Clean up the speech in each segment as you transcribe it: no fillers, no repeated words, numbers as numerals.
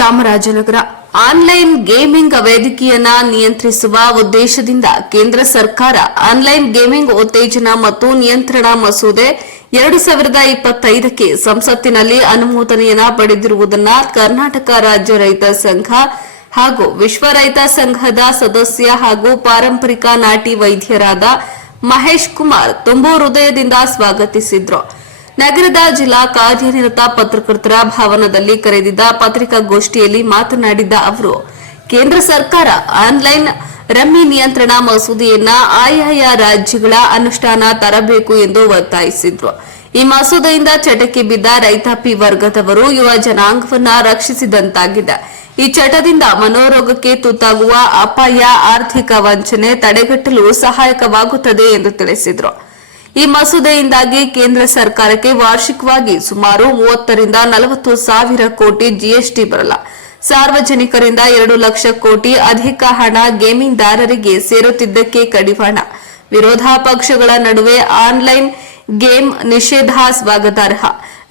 Chamarajanagar online gaming ವೇದಿಕೆಯನ್ನ ನಿಯಂತ್ರಿಸುವ ಉದ್ದೇಶದಿಂದ ಕೇಂದ್ರ ಸರ್ಕಾರ ಆನ್ಲೈನ್ ಗೇಮಿಂಗ್ ಉತ್ತೇಜನ ಮತ್ತು ನಿಯಂತ್ರಣ ಮಸೂದೆ 2025ಕ್ಕೆ ಸಂಸತ್ತಿನಲ್ಲಿ ಅನುಮೋದನೆಯನ್ನ ಪಡೆದಿರುವುದನ್ನು ಕರ್ನಾಟಕ ರಾಜ್ಯ ರೈತ ಸಂಘ ಹಾಗೂ ವಿಶ್ವ ರೈತ ಸಂಘದ ಸದಸ್ಯ ಹಾಗೂ ಪಾರಂಪರಿಕ ನಾಟಿ ವೈದ್ಯರಾದ ಮಹೇಶ್ ಕುಮಾರ್ ತುಂಬು ಹೃದಯದಿಂದ ಸ್ವಾಗತಿಸಿದ್ರು. ನಗರದ ಜಿಲ್ಲಾ ಕಾರ್ಯನಿರತ ಪತ್ರಕರ್ತರ ಭವನದಲ್ಲಿ ಕರೆದಿದ್ದ ಪತ್ರಿಕಾಗೋಷ್ಠಿಯಲ್ಲಿ ಮಾತನಾಡಿದ ಅವರು, ಕೇಂದ್ರ ಸರ್ಕಾರ ಆನ್ಲೈನ್ ರಮ್ಮಿ ನಿಯಂತ್ರಣ ಮಸೂದೆಯನ್ನ ಆಯಾಯ ರಾಜ್ಯಗಳ ಅನುಷ್ಠಾನ ತರಬೇಕು ಎಂದು ಒತ್ತಾಯಿಸಿದ್ರು. ಈ ಮಸೂದೆಯಿಂದ ಚಟಕ್ಕೆ ಬಿದ್ದ ರೈತಾಪಿ ವರ್ಗದವರು ಯುವ ಜನಾಂಗವನ್ನ ರಕ್ಷಿಸಿದಂತಾಗಿದೆ. ಈ ಚಟದಿಂದ ಮನೋರೋಗಕ್ಕೆ ತುತ್ತಾಗುವ ಅಪಾಯ, ಆರ್ಥಿಕ ವಂಚನೆ ತಡೆಗಟ್ಟಲು ಸಹಾಯಕವಾಗುತ್ತದೆ ಎಂದು ತಿಳಿಸಿದರು. ಈ ಮಸೂದೆಯಿಂದಾಗಿ ಕೇಂದ್ರ ಸರ್ಕಾರಕ್ಕೆ ವಾರ್ಷಿಕವಾಗಿ ಸುಮಾರು 30 ರಿಂದ 40 ಸಾವಿರ ಕೋಟಿ ಜಿಎಸ್ಟಿ ಬರಲ್ಲ. ಸಾರ್ವಜನಿಕರಿಂದ 2 ಲಕ್ಷ ಕೋಟಿ ಅಧಿಕ ಹಣ ಗೇಮಿಂಗ್ದಾರರಿಗೆ ಸೇರುತ್ತಿದ್ದಕ್ಕೆ ಕಡಿವಾಣ. ವಿರೋಧ ಪಕ್ಷಗಳ ನಡುವೆ ಆನ್ಲೈನ್ ಗೇಮ್ ನಿಷೇಧ ಸ್ವಾಗತಾರ್ಹ.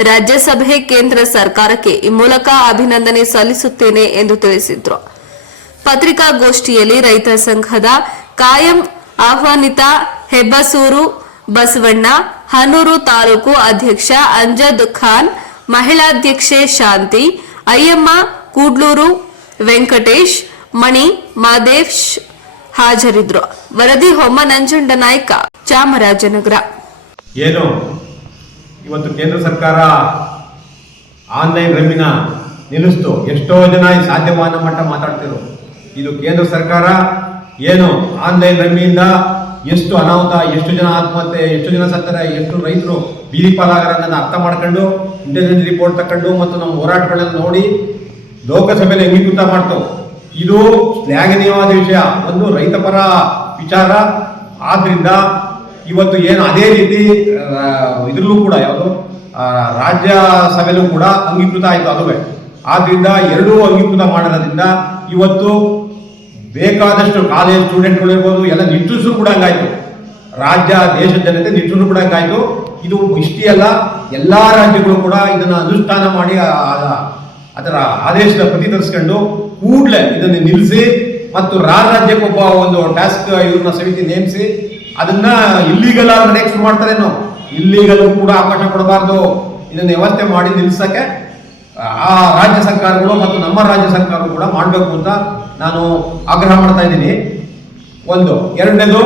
ರಾಜ್ಯಸಭೆ ಕೇಂದ್ರ ಸರ್ಕಾರಕ್ಕೆ ಈ ಮೂಲಕ ಅಭಿನಂದನೆ ಸಲ್ಲಿಸುತ್ತೇನೆ ಎಂದು ತಿಳಿಸಿದ್ರು. ಪತ್ರಿಕಾಗೋಷ್ಠಿಯಲ್ಲಿ ರೈತ ಸಂಘದ ಕಾಯಂ ಆಹ್ವಾನಿತ ಹೆಬ್ಬಸೂರು ಬಸವಣ್ಣ, ಹನೂರು ತಾಲೂಕು ಅಧ್ಯಕ್ಷ ಅಂಜದ್ ಖಾನ್, ಮಹಿಳಾಧ್ಯಕ್ಷೆ ಶಾಂತಿ, ಅಯ್ಯಮ್ಮ ಕೂಡ್ಲೂರು, ವೆಂಕಟೇಶ್, ಮಣಿ, ಮಾದೇಶ್ ಹಾಜರಿದ್ದರು. ವರದಿ ಹೊಮ್ಮ ನಂಜುಂಡ ನಾಯ್ಕ, ಚಾಮರಾಜನಗರ. ಏನು ಇವತ್ತು ಕೇಂದ್ರ ಸರ್ಕಾರ ಆನ್ಲೈನ್ ರಮ್ಮಿನ ನಿಲ್ಲಿಸ್ತು. ಎಷ್ಟೋ ಜನ ಈ ಸಾಧ್ಯವಾದ ಮಟ್ಟ ಮಾತಾಡ್ತಿರು. ಇದು ಕೇಂದ್ರ ಸರ್ಕಾರ ಏನು ಆನ್ಲೈನ್ ರಮ್ಮಿಯಿಂದ ಎಷ್ಟು ಅನಾಹುತ, ಎಷ್ಟು ಜನ ಆತ್ಮಹತ್ಯೆ, ಎಷ್ಟು ಜನ ಸತ್ತಾರೆ, ಎಷ್ಟು ರೈತರು ಬೀದಿ ಪಾಲಾಗರನ್ನ ಅರ್ಥ ಮಾಡ್ಕೊಂಡು ಇಂಟೆಲಿಜೆನ್ಸ್ ರಿಪೋರ್ಟ್ ತಕೊಂಡು ಮತ್ತು ನಮ್ಮ ಹೋರಾಟಗಳನ್ನು ನೋಡಿ ಲೋಕಸಭೆಯಲ್ಲಿ ಅಂಗೀಕೃತ ಮಾಡ್ತು. ಇದು ಶ್ಲಾಘನೀಯವಾದ ವಿಷಯ, ಒಂದು ರೈತಪರ ವಿಚಾರ. ಆದ್ರಿಂದ ಇವತ್ತು ಏನು ಅದೇ ರೀತಿ ಇದ್ರಲ್ಲೂ ಕೂಡ ಯಾವುದು ರಾಜ್ಯಸಭೆಯಲ್ಲೂ ಕೂಡ ಅಂಗೀಕೃತ ಆಯಿತು ಅದುವೇ. ಆದ್ರಿಂದ ಎರಡೂ ಅಂಗೀಕೃತ ಮಾಡೋದ್ರಿಂದ ಇವತ್ತು ಬೇಕಾದಷ್ಟು ಕಾಲೇಜ್ ಸ್ಟೂಡೆಂಟ್ಗಳು ಇರ್ಬೋದು, ಎಲ್ಲ ನಿಟ್ಟುಸಿರು ಕೂಡ ಹಂಗಾಯ್ತು. ರಾಜ್ಯ ದೇಶದ ಜನತೆ ನಿಟ್ಟುಸಿರು ಕೂಡ ಹಂಗಾಯ್ತು. ಇದು ಇಷ್ಟೇ ಅಲ್ಲ, ಎಲ್ಲ ರಾಜ್ಯಗಳು ಕೂಡ ಇದನ್ನು ಅನುಷ್ಠಾನ ಮಾಡಿ ಅದರ ಆದೇಶದ ಪ್ರತಿ ತರಿಸ್ಕೊಂಡು ಕೂಡಲೇ ಇದನ್ನು ನಿಲ್ಲಿಸಿ ಮತ್ತು ರಾಜ್ಯಕ್ಕೊಬ್ಬ ಒಂದು ಟಾಸ್ಕ್ ಇವ್ರನ್ನ ಸಮಿತಿ ನೇಮಿಸಿ ಅದನ್ನ ಇಲ್ಲೀಗಲ್ ಆಗಿ ನೆಕ್ಸ್ಟ್ ಮಾಡ್ತಾರೇನೋ, ಇಲ್ಲೀಗಲ್ ಕೂಡ ಅವಕಾಶ ಕೊಡಬಾರ್ದು. ಇದನ್ನು ವ್ಯವಸ್ಥೆ ಮಾಡಿ ನಿಲ್ಲಿಸಕ್ಕೆ ಆ ರಾಜ್ಯ ಸರ್ಕಾರಗಳು ಮತ್ತು ನಮ್ಮ ರಾಜ್ಯ ಸರ್ಕಾರ ಕೂಡ ಮಾಡಬೇಕು ಅಂತ ನಾನು ಆಗ್ರಹ ಮಾಡ್ತಾ ಇದ್ದೀನಿ. ಒಂದು. ಎರಡನೇದು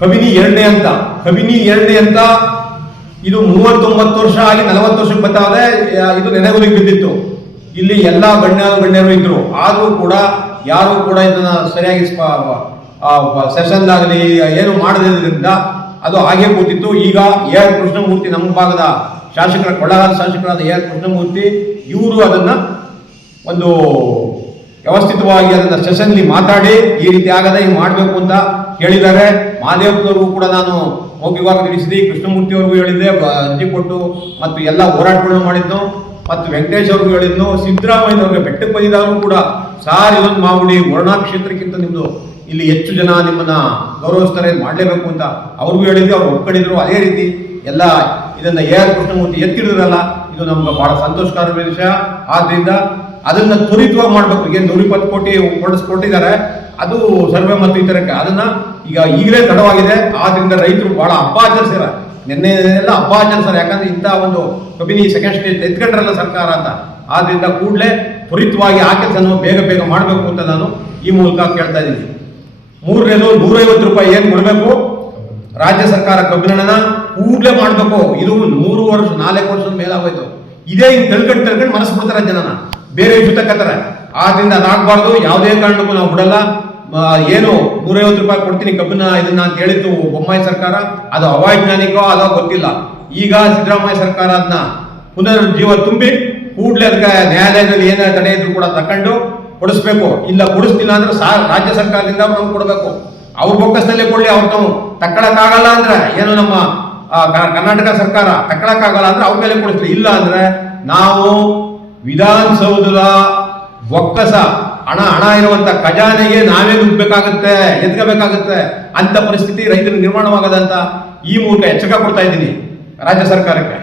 ಕಬಿನಿ ಎರಡನೇ ಅಂತ ಇದು 39 ವರ್ಷ ಆಗಿ 40 ವರ್ಷಕ್ಕೆ ಬರ್ತಾವೆ. ಇದು ನೆನೆಗುದಿಗೆ ಬಿದ್ದಿತ್ತು. ಇಲ್ಲಿ ಎಲ್ಲ ಗಣ್ಯರು ಇದ್ರು. ಆದರೂ ಕೂಡ ಯಾರು ಕೂಡ ಇದನ್ನ ಸರಿಯಾಗಿ ಸೆಷನ್ ಆಗಲಿ ಏನು ಮಾಡದಿದ್ದರಿಂದ ಅದು ಹಾಗೆ ಕೂತಿತ್ತು. ಈಗ AR ಕೃಷ್ಣಮೂರ್ತಿ, ನಮ್ಮ ಭಾಗದ ಶಾಸಕರ ಕೊಳ್ಳಗಾಲ ಶಾಸಕರಾದ AR ಕೃಷ್ಣಮೂರ್ತಿ ಇವರು ಅದನ್ನ ಒಂದು ವ್ಯವಸ್ಥಿತವಾಗಿ ಅದನ್ನ ಸೆಷನ್ಲಿ ಮಾತಾಡಿ ಈ ರೀತಿ ಆಗದೆ ಹಿಂಗೆ ಮಾಡಬೇಕು ಅಂತ ಹೇಳಿದ್ದಾರೆ. ಮಹಾದೇವನವ್ರಿಗೂ ಕೂಡ ನಾನು ಮೌಖಿಕವಾಗಿ ತಿಳಿಸಿದೆ, ಕೃಷ್ಣಮೂರ್ತಿ ಅವ್ರಿಗೂ ಹೇಳಿದ್ದೆ, ಅರ್ಜಿ ಕೊಟ್ಟು ಮತ್ತು ಎಲ್ಲ ಹೋರಾಟಗಳನ್ನು ಮಾಡಿದ್ನು, ಮತ್ತು ವೆಂಕಟೇಶ್ ಅವ್ರಿಗೂ ಹೇಳಿದ್ನು, ಸಿದ್ದರಾಮಯ್ಯನವ್ರಿಗೆ ಬೆಟ್ಟಕ್ಕೆ ಬಂದಿದ್ದಾಗೂ ಕೂಡ ಸಾರ್ ಇದೊಂದು ಮಾಡ್ಬಿಡಿ, ವರ್ಣಾ ಕ್ಷೇತ್ರಕ್ಕಿಂತ ನಿಮ್ದು ಇಲ್ಲಿ ಹೆಚ್ಚು ಜನ ನಿಮ್ಮನ್ನ ಗೌರವಿಸ್ತಾರೆ, ಮಾಡಲೇಬೇಕು ಅಂತ ಅವ್ರಿಗೂ ಹೇಳಿದ್ದೆ. ಅವ್ರು ಒಪ್ಕೊಂಡಿದ್ರು. ಅದೇ ರೀತಿ ಎಲ್ಲ ಇದನ್ನ AR ಕೃಷ್ಣಮೂರ್ತಿ ಎತ್ತಿಡಿದ್ರಲ್ಲ, ಇದು ನಮ್ಗೆ ಬಹಳ ಸಂತೋಷಕರ ವಿಷಯ. ಆದ್ರಿಂದ ಅದನ್ನ ತ್ವರಿತವಾಗಿ ಮಾಡ್ಬೇಕು. ಈಗ 120 ಕೋಟಿ ಕೊಟ್ಟಿದ್ದಾರೆ, ಅದು ಸರ್ವೆ ಮತ್ತು ಇತರಕ್ಕೆ. ಅದನ್ನ ಈಗಲೇ ತಡವಾಗಿದೆ. ಆದ್ರಿಂದ ರೈತರು ಬಹಳ ಹಬ್ಬ ಆಚರಿಸ್ಯಾರ. ನಿನ್ನೆ ಎಲ್ಲ ಹಬ್ಬ ಆಚರಿಸ್ತಾರೆ. ಯಾಕಂದ್ರೆ ಇಂಥ ಒಂದು ಕಬಿನಿ ಸೆಕೆಂಡ್ ಸ್ಟೇಜ್ ಎತ್ಕೊಂಡ್ರಲ್ಲ ಸರ್ಕಾರ ಅಂತ. ಆದ್ರಿಂದ ಕೂಡಲೇ ತ್ವರಿತವಾಗಿ ಆ ಕೆಲಸವನ್ನು ಬೇಗ ಮಾಡಬೇಕು ಅಂತ ನಾನು ಈ ಮೂಲಕ ಕೇಳ್ತಾ ಇದ್ದೀನಿ. ಮೂರನೇದು 150 ರೂಪಾಯಿ ಏನು ಕೊಡಬೇಕು ರಾಜ್ಯ ಸರ್ಕಾರ ಕಬ್ಬಿನ ಕೂಡಲೇ ಮಾಡಬೇಕು. ಇದು 3 ವರ್ಷ 4 ವರ್ಷದ ಮೇಲಾಗೋಯ್ತು. ಇದೇ ಹಿಂಗೆ ತಳ್ಕೊಂಡು ಮನಸ್ಸು ಬಿಡ್ತಾರೆ ಜನನ, ಬೇರೆ ಜೊತೆಕತ್ತಾರೆ. ಆದ್ರಿಂದ ಅದಾಗಬಾರ್ದು. ಯಾವುದೇ ಕಾರಣಕ್ಕೂ ನಾವು ಬಿಡಲ್ಲ. ಏನು 150 ರೂಪಾಯಿ ಕೊಡ್ತೀನಿ ಕಬ್ಬಿನ ಇದನ್ನ ಅಂತ ಹೇಳಿತ್ತು ಬೊಮ್ಮಾಯಿ ಸರ್ಕಾರ. ಅದು ಅವೈಜ್ಞಾನಿಕೋ ಅದೋ ಗೊತ್ತಿಲ್ಲ. ಈಗ ಸಿದ್ದರಾಮಯ್ಯ ಸರ್ಕಾರ ಅದನ್ನ ಪುನರುಜ್ಜೀವ ತುಂಬಿ ಕೂಡಲೇ ಅದಕ್ಕೆ ನ್ಯಾಯಾಲಯದಲ್ಲಿ ಏನೇ ತಡೆ ಇದ್ರು ಕೂಡ ತಕೊಂಡು ಕೊಡಿಸ್ಬೇಕು. ಇಲ್ಲ ಕೊಡಿಸ್ತಿಲ್ಲ ಅಂದ್ರೆ ರಾಜ್ಯ ಸರ್ಕಾರದಿಂದ ನಮ್ಗೆ ಕೊಡಬೇಕು. ಅವ್ರ ಬೊಕ್ಕಸದಲ್ಲೇ ಕೊಡ್ಲಿ. ಅವ್ರು ನಾವು ತಕ್ಕಳಕ್ಕಾಗಲ್ಲ ಅಂದ್ರೆ ಏನು ನಮ್ಮ ಕರ್ನಾಟಕ ಸರ್ಕಾರ ತಕ್ಕಳಕ್ಕಾಗಲ್ಲ ಅಂದ್ರೆ ಅವ್ರ ಮೇಲೆ ಕೊಡಿಸ್ಲಿ. ಇಲ್ಲ ಅಂದ್ರೆ ನಾವು ವಿಧಾನಸೌಧದ ಬೊಕ್ಕಸ ಹಣ ಇರುವಂತ ಖಜಾನೆಗೆ ನಾವೇ ನುಗ್ಗಬೇಕಾಗುತ್ತೆ, ಎತ್ಕೋಬೇಕಾಗುತ್ತೆ. ಅಂತ ಪರಿಸ್ಥಿತಿ ರೈತರಿಗೆ ನಿರ್ಮಾಣವಾಗದಂತ ಈ ಮೂಲಕ ಎಚ್ಚರಿಕೆ ಕೊಡ್ತಾ ಇದ್ದೀನಿ ರಾಜ್ಯ ಸರ್ಕಾರಕ್ಕೆ.